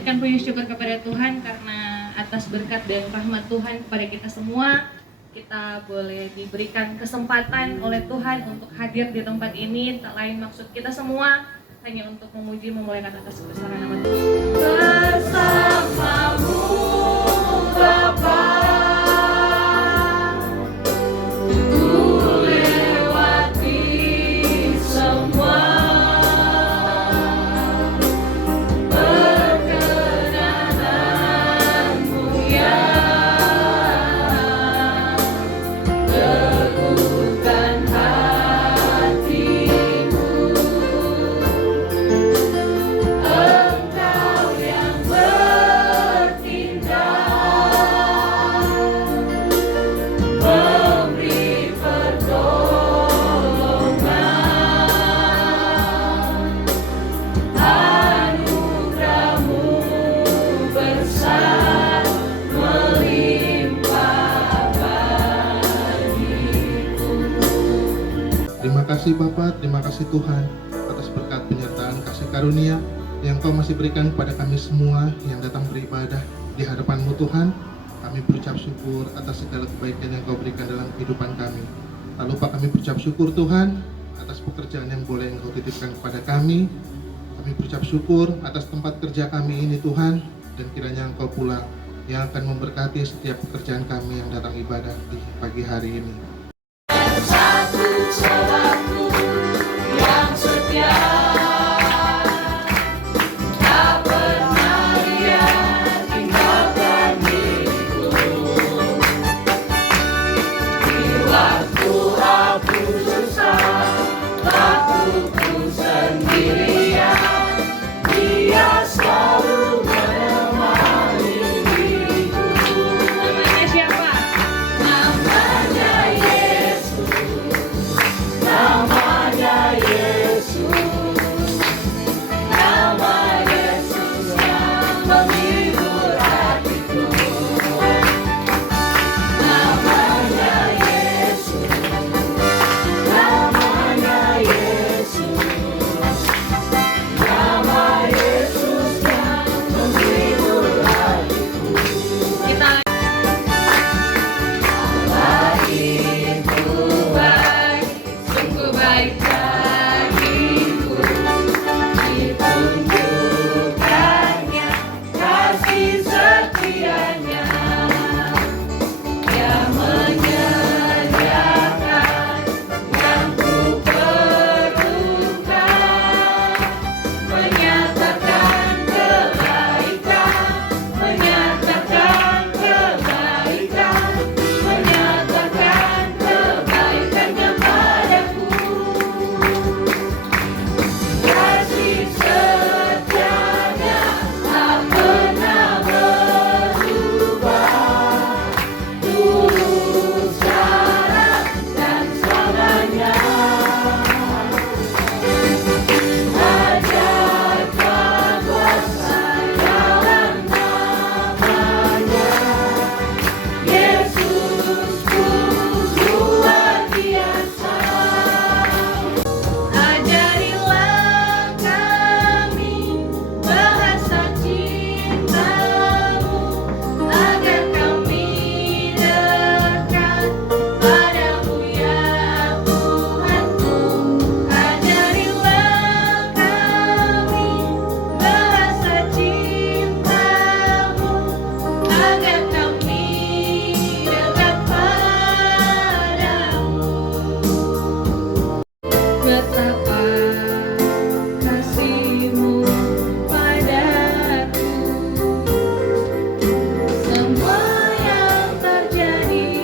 panjatkan puji syukur kepada Tuhan karena atas berkat dan rahmat Tuhan kepada kita semua. Kita boleh diberikan kesempatan oleh Tuhan untuk hadir di tempat ini. Tak lain maksud kita semua hanya untuk memuji memuliakan atas kebesaran nama Tuhan. Bersamamu Bapa. Terima kasih Bapa, terima kasih Tuhan atas berkat penyertaan kasih karunia yang Kau masih berikan kepada kami semua yang datang beribadah di hadapan-Mu Tuhan. Kami berucap syukur atas segala kebaikan yang Kau berikan dalam kehidupan kami. Tak lupa kami berucap syukur Tuhan atas pekerjaan yang boleh Engkau titipkan kepada kami. Kami berucap syukur atas tempat kerja kami ini Tuhan, dan kiranya Engkau pula yang akan memberkati setiap pekerjaan kami yang datang ibadah di pagi hari ini. Satu yang setia, tak pernah dia tinggalkan diriku. Di waktu aku susah, waktuku sendirian, dia selalu menemani diriku. Namanya siapa? Namanya Yesus. Namanya Yesus, nama Yesus yang menghibur hatiku. Namanya Yesus, namanya Yesus, nama Yesus yang menghibur hatiku. Kita Baik bagiku, ditunjukkannya kasih setianya, Dia menyediakan yang ku perlukan, menyatakan kebaikan, menyatakan kebaikan, menyatakan kebaikannya padaku. Kasih setianya tak pernah berubah, tulus cara dan selamanya. Ajarkan kuasa dalam namanya, Yesusku luar biasa. Ajarilah kami bahasa cinta-Mu, agar kami dekat padamu ya Tuhanku. Ajarilah kami bahasa cinta-Mu, agar kami dekat padamu. Betapa kasih-Mu padaku, semua yang terjadi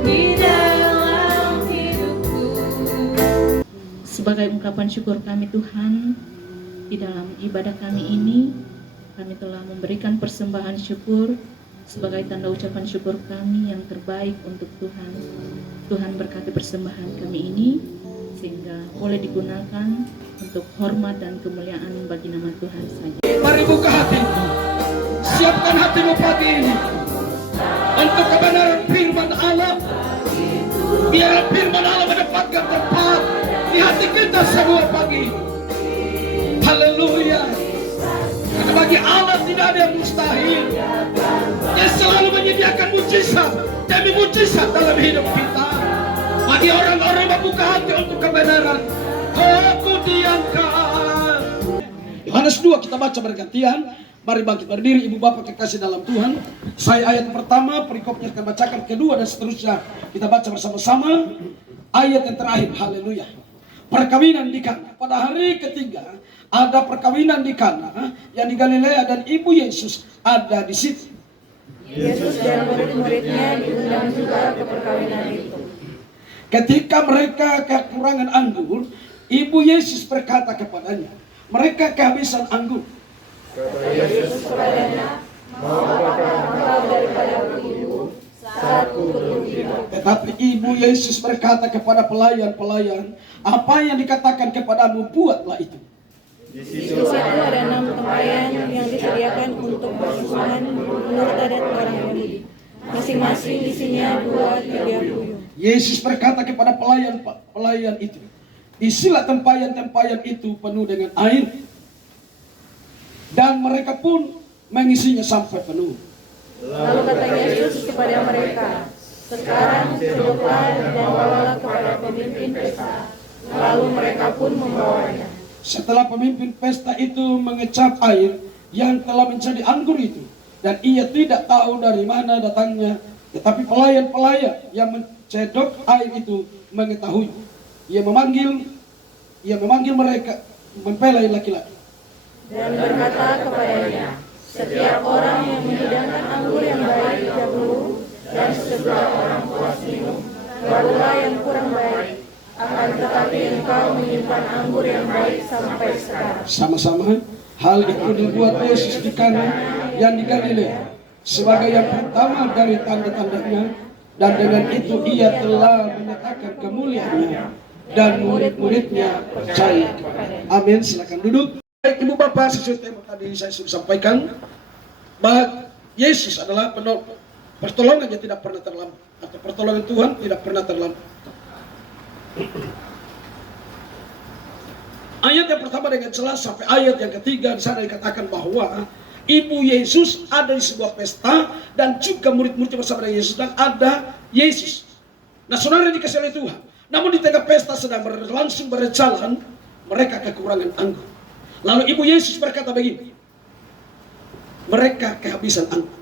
di dalam hidupku. Sebagai ungkapan syukur kami Tuhan, di dalam ibadah kami ini, kami telah memberikan persembahan syukur sebagai tanda ucapan syukur kami yang terbaik untuk Tuhan. Tuhan berkati persembahan kami ini, sehingga boleh digunakan untuk hormat dan kemuliaan bagi nama Tuhan saja. Mari buka hatimu, siapkan hatimu pagi ini untuk kebenaran firman Allah. Biarlah firman Allah mendapatkan tempat di hati kita semua pagi. Haleluya. Karena bagi Allah tidak ada yang mustahil. Dia selalu menyediakan mujizat demi mujizat dalam hidup kita. Bagi orang-orang yang membuka hati untuk kebenaran, aku diangkat. Yohanes 2 kita baca bergantian. Mari bangkit berdiri, ibu bapak kekasih dalam Tuhan. Saya ayat pertama, perikopnya akan bacakan, kedua dan seterusnya. Kita baca bersama-sama ayat yang terakhir. Haleluya. Perkawinan di Kana. Pada hari ketiga ada perkawinan di Kana yang di Galilea, dan ibu Yesus ada di situ. Yesus dan murid-muridnya diundang juga ke perkawinan itu. Ketika mereka kekurangan anggur, ibu Yesus berkata kepadanya, mereka kehabisan anggur. Kata Yesus kepadanya, maukah engkau daripada ibu satu beruntung? Tetapi ibu Yesus berkata kepada pelayan-pelayan, apa yang dikatakan kepadamu, buatlah itu. Di situ ada 6 tempayan yang disediakan untuk persembahan menurut adat orang Yahudi. Masing-masing isinya 2-3 puyuh. Yesus berkata kepada pelayan-pelayan itu, isilah tempayan-tempayan itu penuh dengan air. Dan mereka pun mengisinya sampai penuh. Lalu kata Yesus kepada mereka, sekarang duduklah dan bawalah kepada pemimpin pesta. Lalu mereka pun membawanya. Setelah pemimpin pesta itu mengecap air yang telah menjadi anggur itu, dan ia tidak tahu dari mana datangnya, tetapi pelayan-pelayan yang mencedok air itu mengetahui. Ia memanggil mereka mempelai laki-laki. Dan berkata kepadanya, setiap orang yang menghidangkan anggur yang baik dahulu, dan setelah orang puas minum, barulah yang kurang baik. Akan tetapi engkau menyimpan anggur yang baik sampai sekarang. Sama-sama, hal itu dibuat Yesus di Kana yang di Galilea sebagai yang pertama dari tanda-tandanya, dan dengan itu ia telah menyatakan kemuliaannya, dan murid-muridnya percaya. Amin. Silakan duduk. Baik, ibu bapak, sesuai tema tadi saya sudah sampaikan bahwa Yesus adalah pertolongan yang tidak pernah terlambat, atau pertolongan Tuhan tidak pernah terlambat. Ayat yang pertama dengan jelas sampai ayat yang ketiga di sana dikatakan bahwa ibu Yesus ada di sebuah pesta dan juga murid-muridnya bersama dengan Yesus, dan ada Yesus. Nah, saudara dikasih oleh Tuhan. Namun di tengah pesta sedang berlangsung berjalan, mereka kekurangan anggur. Lalu ibu Yesus berkata begini, mereka kehabisan anggur.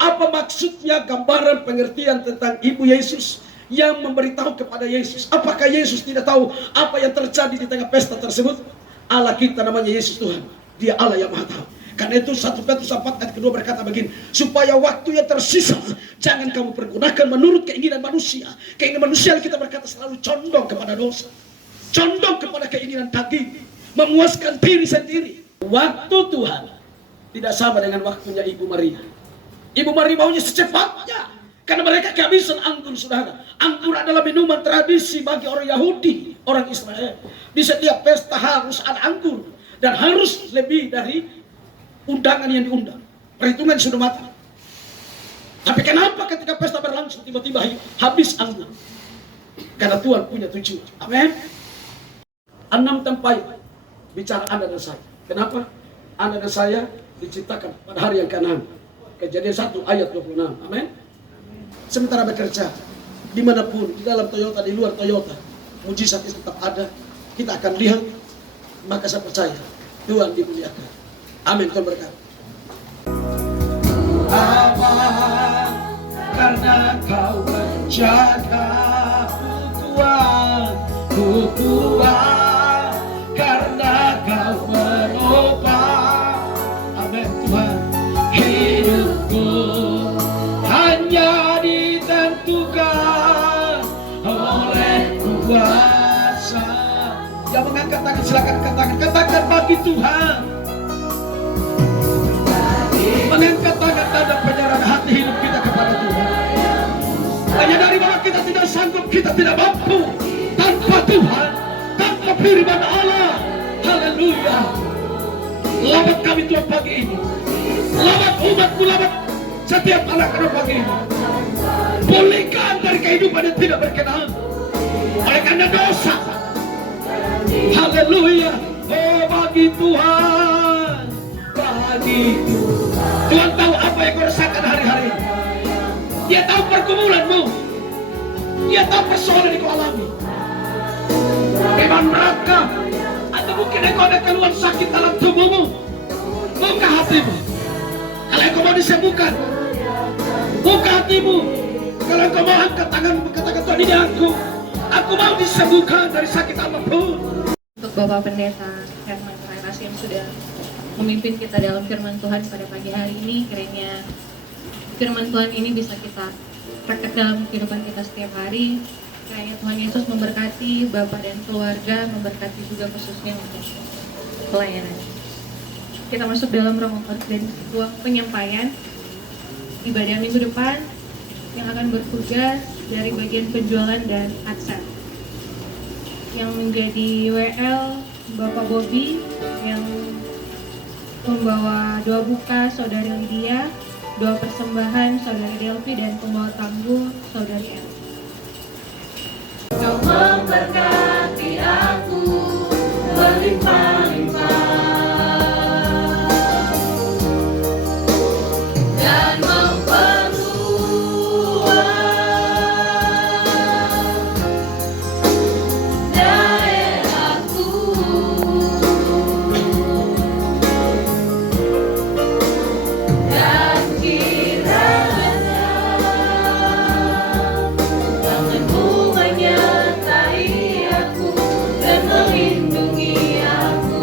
Apa maksudnya gambaran pengertian tentang ibu Yesus yang memberitahu kepada Yesus? Apakah Yesus tidak tahu apa yang terjadi di tengah pesta tersebut? Allah kita namanya Yesus Tuhan, Dia Allah yang Maha Tahu. Karena itu 1 Petrus 4 ayat kedua berkata begini, supaya waktu yang tersisa jangan kamu pergunakan menurut keinginan manusia. Keinginan manusia kita berkata selalu condong kepada dosa, condong kepada keinginan daging, memuaskan diri sendiri. Waktu Tuhan tidak sama dengan waktunya Ibu Maria. Ibu Maria maunya secepatnya, karena mereka kehabisan anggur, saudara. Anggur adalah minuman tradisi bagi orang Yahudi, orang Israel. Di setiap pesta harus ada anggur, dan harus lebih dari undangan yang diundang. Perhitungan sudah matang. Tapi kenapa ketika pesta berlangsung tiba-tiba habis anggur? Karena Tuhan punya tujuan. Amin. 6 tempayan bicara Anda dan saya. Kenapa? Anda dan saya diciptakan pada hari yang ke-6. Kejadian 1 ayat 26. Amin. Sementara bekerja dimanapun, di dalam Toyota, di luar Toyota, mujizat itu tetap ada. Kita akan lihat. Maka saya percaya Tuhan dimuliakan. Amin. Tuhan berkata, apa karena kau menjaga Tuhan, karena kau menopang, amin Tuhan, hidupku hanya ditentukan oleh kuasa. Yang mengangkat tangan silakan katakan bagi Tuhan. Mengangkat tangan tanda penyerahan hati hidup kita kepada Tuhan. Hanya dari bawah kita tidak sanggup, kita tidak mampu tanpa Tuhan, tanpa firman Allah. Haleluya. Lawat kami Tuhan pagi ini. Lawat umatmu, lawat setiap anak-anak pagi ini. Pulihkan dari kehidupan yang tidak berkenan oleh karena dosa. Haleluya. Oh bagi Tuhan bagiku. Tuhan tahu apa yang kau rasakan hari-hari ini. Dia tahu pergumulanmu. Dia tahu persoalan yang kau alami. Memang neraka, atau mungkin engkau ada keluhan sakit dalam tubuhmu. Buka hatimu. Kalau engkau mau disembuhkan, buka hatimu. Kalau engkau mau angkat tanganmu, katakan Tuhan, ini aku mau disembuhkan dari sakit apapun. Untuk Bapak Pendeta Herman Kairas yang sudah memimpin kita dalam firman Tuhan pada pagi hari ini, kiranya firman Tuhan ini bisa kita praktek dalam kehidupan kita setiap hari. Kiranya Tuhan Yesus memberkati Bapak dan keluarga, memberkati juga khususnya untuk pelayanan. Kita masuk dalam ruang penyampaian ibadah minggu depan yang akan bertugas dari bagian penjualan dan adset. Yang menjadi WL Bapak Bobby, yang membawa doa buka Saudari Lydia, doa persembahan Saudari Delvi, dan pembawa tangguh Saudari El. Kau memberkati aku berlimpah-limpah dan memperluas daerahku, dan kiranya tanganmu menyertai aku dan melindungi aku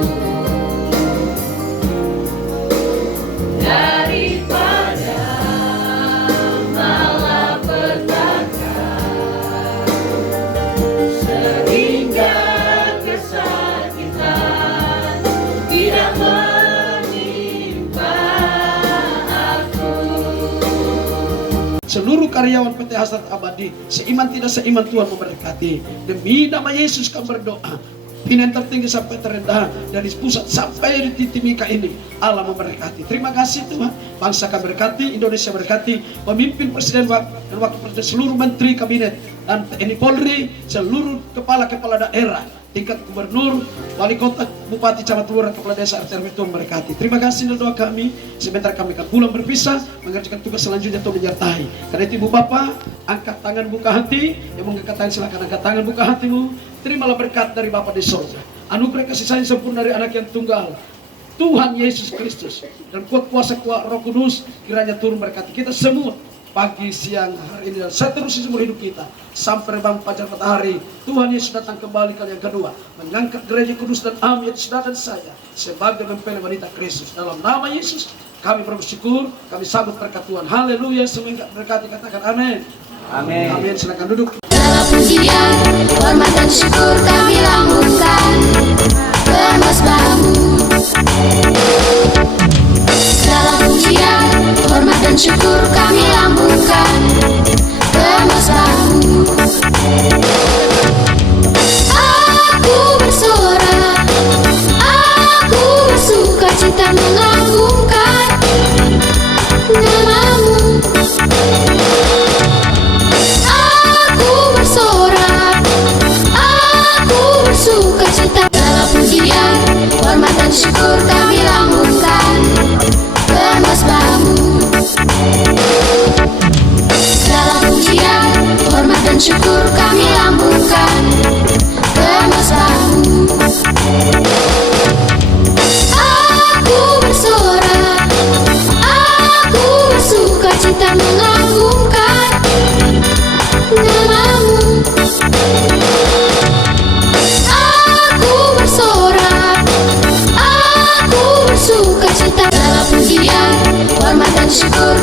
daripada malapetaka, sehingga kesakitan tidak menimpa aku. Seluruh karyawan PT Hasrat Abadi, seiman tidak seiman, Tuhan memberkati. Demi nama Yesus kami berdoa. Pimpinan tertinggi sampai terendah, dari pusat sampai di titik ini, Allah memberkati. Terima kasih Tuhan. Bangsa kami berkati, Indonesia berkati, pemimpin presiden dan wakil presiden, seluruh menteri kabinet dan TNI Polri, seluruh kepala-kepala daerah, tingkat gubernur, wali kota, bupati, camat, lurah, kepala desa, RT RW, Tuhan memberkati. Terima kasih dan doa kami. Sebentar kami akan pulang berpisah, mengerjakan tugas selanjutnya, Tuhan menyertai. Karena itu Ibu Bapak, angkat tangan buka hati. Yang mengangkat tangan silakan angkat tangan buka hatimu. Terimalah berkat dari Bapa di surga. Anugerah kasih sayang sempurna dari Anak yang tunggal, Tuhan Yesus Kristus, dan kuat kuasa Roh Kudus kiranya turun berkati kita semua pagi, siang, hari ini dan seterusnya seumur hidup kita sampai bang fajar matahari. Tuhan Yesus datang kembali kali yang kedua, mengangkat gereja kudus dan amin saudara dan saya sebagai mempelai wanita Kristus. Dalam nama Yesus kami bersyukur, kami sambut berkat Tuhan. Haleluya, semoga berkati, katakan amin. Amin. Amin. Silakan duduk. Dalam pujian, hormat dan syukur kami lambungkan ke mesbah-Mu. Dalam pujian, hormat dan syukur kami lambungkan ke mesbah-Mu. Aku bersorak, aku bersuka cita mengagungkan nama-Mu. Aku bersorak, aku bersuka cita. Dalam pujian, hormat dan syukur kami lambungkan ke mesbah-Mu. Dalam pujian, hormat dan syukur kami lambungkan ke mesbah-Mu. Aku bersorak, aku bersuka cita mengagungkan nama-Mu. Aku bersorak, aku bersuka cita. Dalam pujian, hormat dan syukur